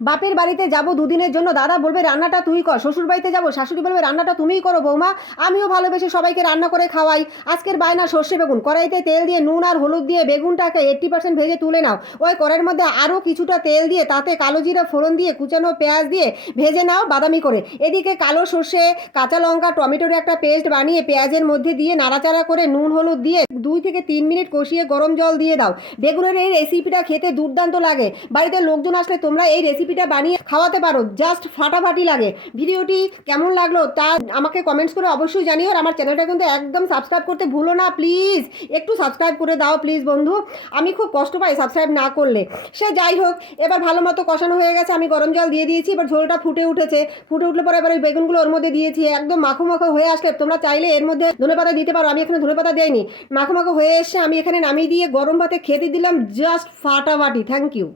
বাপের বাড়িতে যাব দুদিনের জন্য, দাদা বলবে রান্নাটা তুই কর। শ্বশুর বাড়িতে যাব, শাশুড়ি বলবে রান্নাটা তুমিই করো বৌমা। আমিও ভালোবেসে সবাইকে রান্না করে খাওয়াই। আজকের বায়না সর্ষে বেগুন, কড়াইতে তেল দিয়ে নুন আর হলুদ দিয়ে বেগুনটাকে 80% ভেজে তুলে নাও। ওই কড়াইয়ের মধ্যে আরও কিছুটা তেল দিয়ে তাতে কালো জিরা ফোড়ন দিয়ে কুচানো পেঁয়াজ দিয়ে ভেজে নাও বাদামি করে। এদিকে কালো সর্ষে, কাঁচা লঙ্কা, টমেটোর একটা পেস্ট বানিয়ে পেঁয়াজের মধ্যে দিয়ে নাড়াচাড়া করে নুন হলুদ দিয়ে 2 থেকে 3 মিনিট কষিয়ে গরম জল দিয়ে দাও। বেগুনের এই রেসিপিটা খেতে দুর্দান্ত লাগে। বাড়িতে লোকজন আসলে তোমরা এই রেসিপিটা বানিয়ে খাওয়াতে পারো, জাস্ট ফাটাফাটি লাগে। ভিডিওটি কেমন লাগলো তা আমাকে কমেন্টস করে অবশ্যই জানিও। আর আমার চ্যানেলটা কিন্তু একদম সাবস্ক্রাইব করতে ভুলো না প্লিজ। একটু সাবস্ক্রাইব করে দাও প্লিজ বন্ধু, আমি খুব কষ্ট পাই সাবস্ক্রাইব না করলে। সে যাই হোক, এবার ভালো মতো কষানো হয়ে গেছে, আমি গরম জল দিয়ে দিয়েছি। এবার ঝোলটা ফুটে উঠেছে, ফুটে উঠলে পরে এবার ওই বেগুনগুলো ওর মধ্যে দিয়েছি। একদম মাখো মাখো হয়ে আসলে তোমরা চাইলে এর মধ্যে ধনেপাতা দিতে পারো, আমি এখানে ধনেপাতা দেইনি। মাখো মাখো হয়ে এসে আমি এখানে নামিয়ে দিয়ে গরম ভাতে খেতে দিলাম, জাস্ট ফাটাফাটি। Thank you.